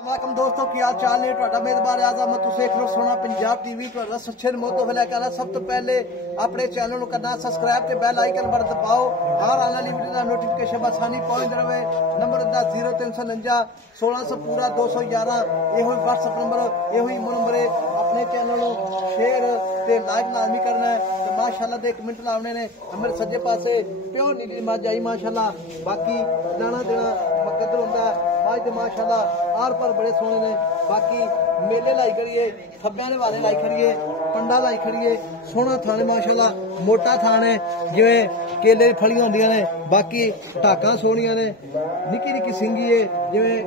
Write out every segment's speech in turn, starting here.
वालेकुम दोस्तों की हाल चाल ने ਤੁਹਾਡਾ ਮੇਜ਼ਬਾਨ ਆਜ਼ਮ ਤੁਸੀਂ ਦੇਖ ਰਹੇ ਹੋ ਸੋਨਾ ਪੰਜਾਬ ਟੀਵੀ ਤੁਹਾਡਾ ਸੱਚੇ ਮੋਤੋ ਫਲੇ ਕਰ ਸਭ ਤੋਂ ਪਹਿਲੇ ਆਪਣੇ ਚੈਨਲ ਨੂੰ ਕਰਨਾ ਸਬਸਕ੍ਰਾਈਬ ਤੇ ਬੈਲ ਆਈਕਨ ਬਟਨ ਦਬਾਓ ਹਰ ਆਉਣ ਵਾਲੀ ਵੀਡੀਓ ਦਾ ਨੋਟੀਫਿਕੇਸ਼ਨ ਬਸਾਨੀ ਪਹੁੰਚ ਜਾਵੇ ਨੰਬਰ ਦਾ 0349 1600 ਪੂਰਾ 211 ਇਹੋ ਹੀ WhatsApp ਨੰਬਰ ਇਹੋ ਹੀ ਨੰਬਰ ਹੈ ਆਪਣੇ ਚੈਨਲ ਨੂੰ ਸ਼ੇਅਰ ਤੇ ਲਾਈਕ ਲਾਜ਼ਮੀ करना है तो माशाल्लाह दे कमेंट लाने ने हमारे सज्जे पासे प्योर नीली मज आई माशाल्लाह बाकी दाना देना मकदर होंदा आज तो माशाल्लाह आर पर बड़े सोने ने बाकी मेले लाई करिए खब्बे वाले लाई खड़िए पंडा लाई खड़िए सोना थाने माशाल्लाह मोटा थाने जिवें केले दी फलियां होंदियां ने बाकी ढाकां सोहणियां ने निक्की निक्की सिंगी है जिवें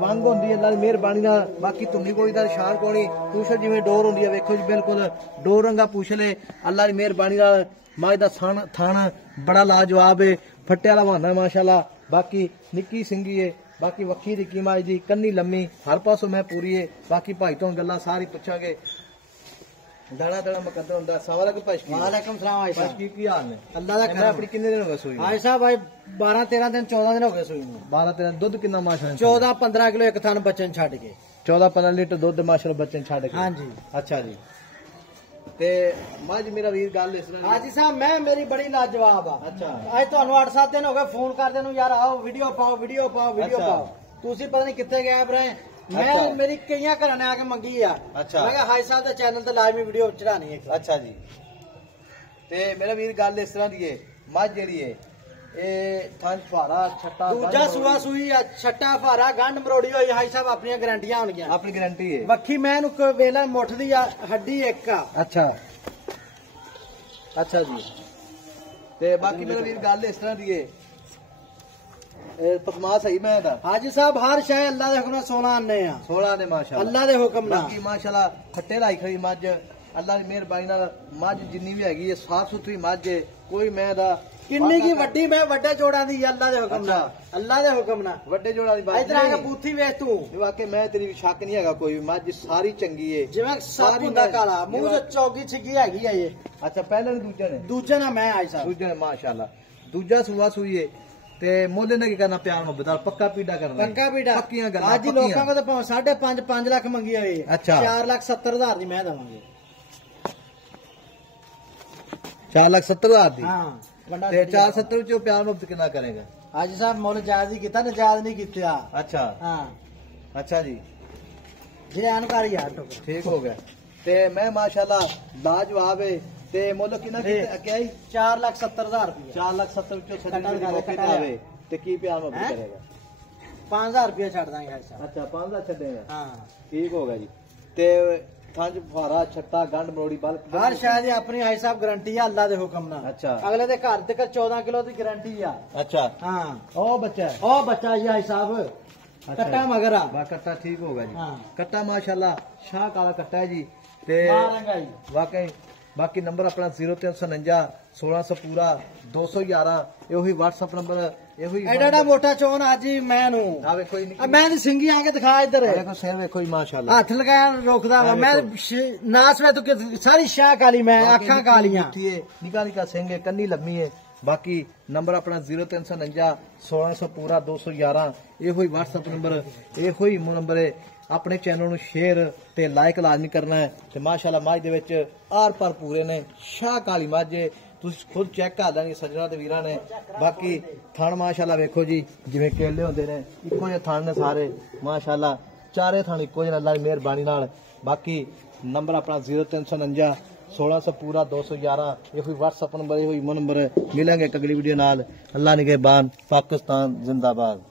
वंग होंदी है अल्लाह दी मेहरबानी नाल बाकी धुनी कोई दा शान कोनी पूछ जिवें डोर होंदी है वेखो जी बिल्कुल डोर रंगा पूछ ले अल्लाह दी मेहरबानी नाल माज दा थाना बड़ा लाजवाब है फट्टे वाला बहाना माशाल्लाह बाकी निक्की सिंगी है बाकी वक्खी दी कीमत दी कन्नी लम्मी हर पासों मैं पूरी है बाकी भाई तो गल्लां सारी पुछांगे दाना दाना मकदर होंदा सवाल है भाई वालेकुम सलाम भाई साहब की हाल है अल्लाह दा करम अपनी कितने दिन हो गए सोई भाई साहब भाई 12 13 दिन 14 दिन हो गए सोई 12 13 दूध कितना माशाल्लाह 14 15 किलो एक थान बच्चन छड़ के 14 15 लीटर दूध माशाल्लाह बच्चन छड़ के हां जी अच्छा जी ते मज मेरा वीर गल इस तरह हाजी साहब मैं मेरी बड़ी लाजवाब आ अच्छा आज ਤੁਹਾਨੂੰ 8-7 दिन हो गए फोन करदे नु यार आओ वीडियो पाओ वीडियो पाओ ਤੁਸੀਂ पता नहीं कितने गए रहे मैं मेरी कई घर ने आके मंगी है अच्छा मैं हाई साहब के चैनल ते लाजमी वीडियो चढ़ानी है अच्छा जी ते मेरा वीर गल इस तरह दी है मझ जेड़ी है ए थन फारा छट्टा दूजा सुआ सुई छट्टा फारा गंढ मरोड़ी होई हाई साहब अपनी गारंटियां होणगियां अपनी गारंटी है वक्खी मैं नु वेला मुठ दी हड्डी एक अच्छा अच्छा जी ते बाकी मेरा वीर गल इस तरह दी है पसमा सही मैं हाजी साहब हर शाय अल्लाह दे हुक्म नाल 16 आने आ 16 ने माशाल्लाह अल्लाह दे हुक्म नाल बाकी माशाल्लाह खट्टे लाई खड़ी मझ अल्लाह दी मेहरबानी नाल मझ जिन्नी भी हैगी है साफ सुथरी मझ कोई मैं दा किन्नी की वड्डी मैं वड्डे जोड़ां दी अल्लाह दे हुक्म नाल अल्लाह दे हुक्म नाल वड्डे जोड़ां दी बात इधर आके बूथी वेच तू वाकई मैं तेरी शक नहीं हैगा कोई मझ सारी चंगी है जिवें सारी हुंदा काला मुंह ते चौगी छिगी हैगी है ये अच्छा पहले ने दूजे ने मैं आई साहब दूजे ने माशाल्लाह दूजा सुआ सुई है ते मोले ने की करना प्यार मोहब्बत पक्का पीड़ा करना पक्का पीड़ा पक्कियां गल्लां आज लोकां को तो 5.5 लाख मंगी है अच्छा 4,70,000 दी मैं देवांगे 4,70,000 दी हां ते 470 चो प्यार मोहब्बत कितना करेगा हाजी साहब मोल जायज ही कीता ना जायज नहीं कीता अच्छा हां अच्छा जी जे अनकारी यार तो ठीक हो गया ते मैं माशाल्लाह लाजवाब है ते मोल कितना क्या 4,70,000 रुपया 4,70,000 चो सदी आवे ते की प्यार मोहब्बत करेगा 5,000 रुपया छड़ देंगे साहब अच्छा 5,000 छड़ेगा हां ठीक होगा जी ते थंज फारा छट्टा गंढ मरोड़ी बल हर शायद अपनी हाई साहब गारंटी है अल्लाह दे हुक्म नाल अच्छा अगले दे घर तक 14 किलो दी गारंटी है अच्छा हां ओ बच्चा जी हाई साहब कट्टा मगर आ कट्टा ठीक होगा जी हां कट्टा माशाल्लाह शाह काला कट्टा है जी ते वाकई बाकी नंबर अपना 0349 1600 पूरा 211 यो ही WhatsApp नंबर यो ही एडा मोटा चोन आज मैं नु आ वे कोई नहीं मैं सिंगी आके दिखा इधर देखो शेर वे कोई माशाल्लाह हाथ लगाया रोकदा मैं नास वे तो सारी शाह काली मैं आंखां कालियां निका निका सिंगे कन्नी लम्मी है बाकी नंबर अपना 0349 1600 पूरा 211 यो ही WhatsApp नंबर यो ही नंबर है अपने चैनल ਨੂੰ शेयर ਤੇ ਲਾਈਕ ਲਾਜ਼ਮੀ ਕਰਨਾ ਹੈ ਤੇ ਮਾਸ਼ਾਅੱਲਾ ਮੱਝ ਦੇ ਵਿੱਚ ਆਰ ਪਰ ਪੂਰੇ ਨੇ ਸ਼ਾਹ ਕਾਲੀ ਮੱਝ ਤੁਸੀਂ ਖੁਦ ਚੈੱਕ ਕਰ ਲੈਣੀ ਸੱਜਣਾ ਤੇ ਵੀਰਾਂ ਨੇ ਬਾਕੀ ਥਣ ਮਾਸ਼ਾਅੱਲਾ ਵੇਖੋ ਜੀ ਜਿਵੇਂ ਕੇਲੇ ਹੁੰਦੇ ਨੇ ਇੱਕੋ ਜਿਹੇ ਥਣ ਨੇ ਸਾਰੇ ਮਾਸ਼ਾਅੱਲਾ ਚਾਰੇ ਥਣ ਇੱਕੋ ਜਿਹੇ ਅੱਲਾਹ ਦੀ ਮਿਹਰਬਾਨੀ ਨਾਲ ਬਾਕੀ ਨੰਬਰ ਆਪਣਾ 0349 1600 पूरा 211 ये कोई WhatsApp नंबर ये कोई नंबर मिलेंगे अगली वीडियो नाल अल्लाह निगहबान पाकिस्तान जिंदाबाद।